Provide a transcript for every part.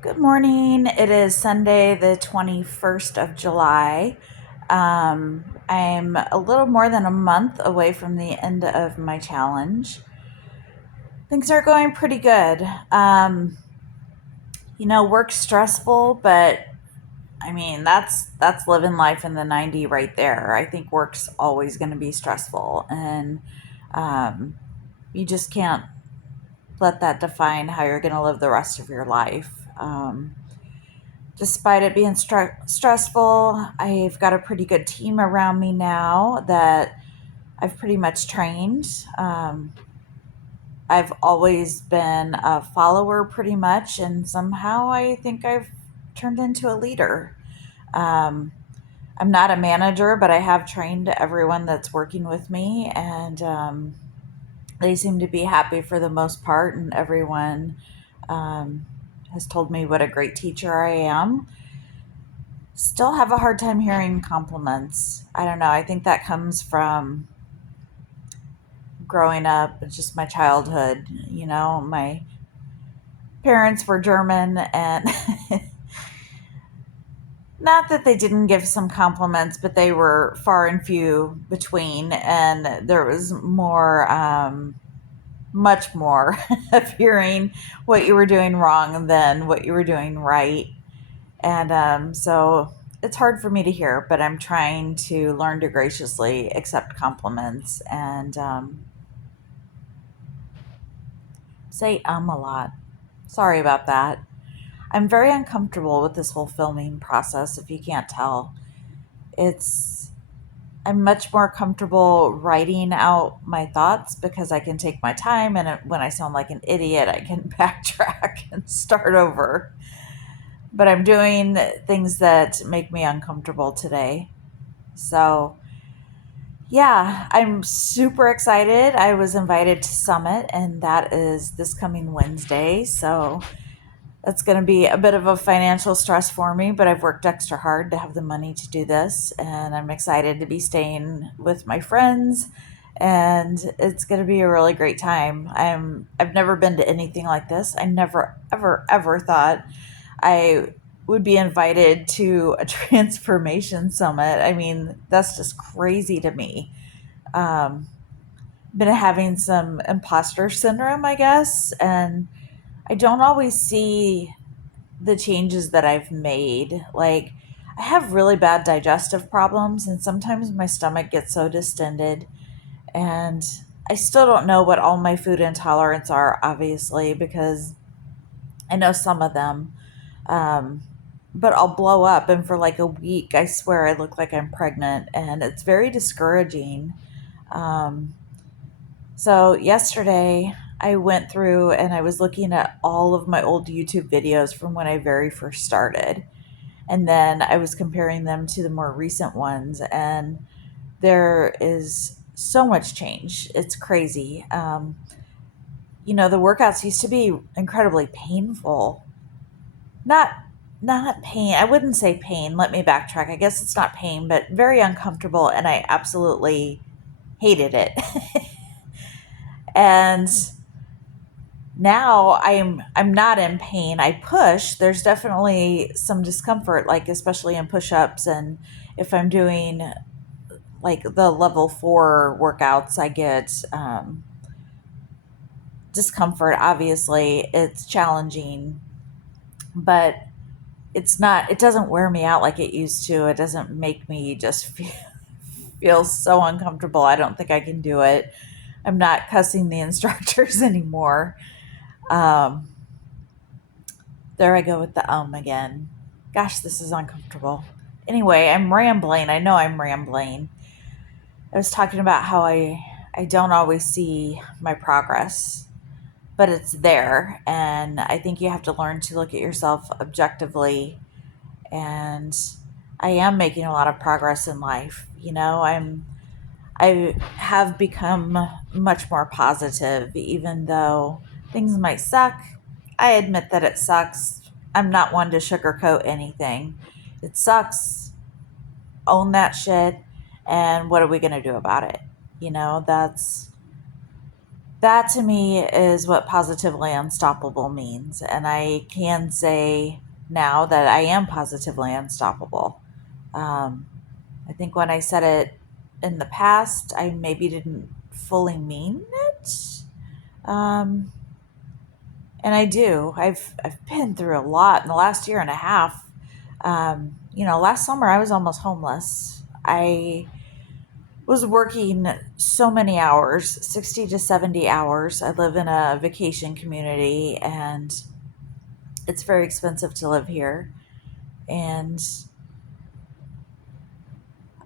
Good morning. It is Sunday, the 21st of July. I'm a little more than a month away from the end of my challenge. Things are going pretty good. Work's stressful, but I mean, that's living life in the 90 right there. I think work's always going to be stressful, and um, you just can't let that define how you're going to live the rest of your life. Despite it being stressful, I've got a pretty good team around me now that I've pretty much trained. I've always been a follower pretty much, and somehow I think I've turned into a leader. Um, I'm not a manager, but I have trained everyone that's working with me, and they seem to be happy for the most part, and everyone um, has told me what a great teacher I am. Still have a hard time hearing compliments. I don't know. I think that comes from growing up, just my childhood. My parents were German, and not that they didn't give some compliments, but they were far and few between, and there was much more of hearing what you were doing wrong than what you were doing right. And so it's hard for me to hear, but I'm trying to learn to graciously accept compliments and say a lot. Sorry about that. I'm very uncomfortable with this whole filming process, if you can't tell. It's I'm much more comfortable writing out my thoughts because I can take my time, and when I sound like an idiot, I can backtrack and start over. But I'm doing things that make me uncomfortable today. So, yeah, I'm super excited. I was invited to Summit, and that is this coming Wednesday. So, that's going to be a bit of a financial stress for me, but I've worked extra hard to have the money to do this, and I'm excited to be staying with my friends, and it's going to be a really great time. I've never been to anything like this. I never ever thought I would be invited to a transformation summit. I mean, that's just crazy to me. Um, been having some imposter syndrome, I guess, and I don't always see the changes that I've made. Like, I have really bad digestive problems, and sometimes my stomach gets so distended, and I still don't know what all my food intolerants are, obviously, because I know some of them. Um, but I'll blow up, and for like a week, I swear I look like I'm pregnant, and it's very discouraging. Um, so, yesterday, I went through and I was looking at all of my old YouTube videos from when I very first started. And then I was comparing them to the more recent ones, and there is so much change. It's crazy. The workouts used to be incredibly painful. Not not pain. I wouldn't say pain. Let me backtrack. I guess it's not pain, but very uncomfortable, and I absolutely hated it. And now I'm not in pain. I push. There's definitely some discomfort, like especially in push-ups, and if I'm doing like the level 4 workouts, I get discomfort. Obviously, it's challenging, but it doesn't wear me out like it used to. It doesn't make me just feel so uncomfortable. I don't think I can do it. I'm not cussing the instructors anymore. Um, there I go with the again. Gosh, this is uncomfortable. Anyway, I'm rambling. I know I'm rambling. I was talking about how I don't always see my progress, but it's there, and I think you have to learn to look at yourself objectively, and I am making a lot of progress in life. I have become much more positive, even though things might suck. I admit that it sucks. I'm not one to sugarcoat anything. It sucks. Own that shit. And what are we going to do about it? That's That to me is what positively unstoppable means. And I can say now that I am positively unstoppable. Um, I think when I said it in the past, I maybe didn't fully mean it. Um, and I do. I've been through a lot in the last year and a half. Last summer I was almost homeless. I was working so many hours, 60 to 70 hours. I live in a vacation community and it's very expensive to live here. And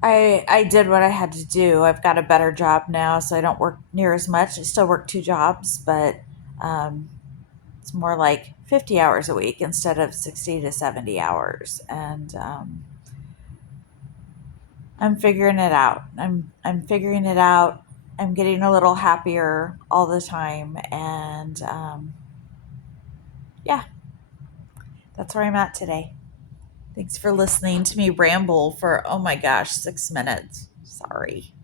I did what I had to do. I've got a better job now, so I don't work near as much. I still work two jobs, but um, it's more like 50 hours a week instead of 60 to 70 hours. And I'm figuring it out. I'm figuring it out. I'm getting a little happier all the time, and yeah, that's where I'm at today. Thanks for listening to me ramble for, oh my gosh, 6 minutes. Sorry.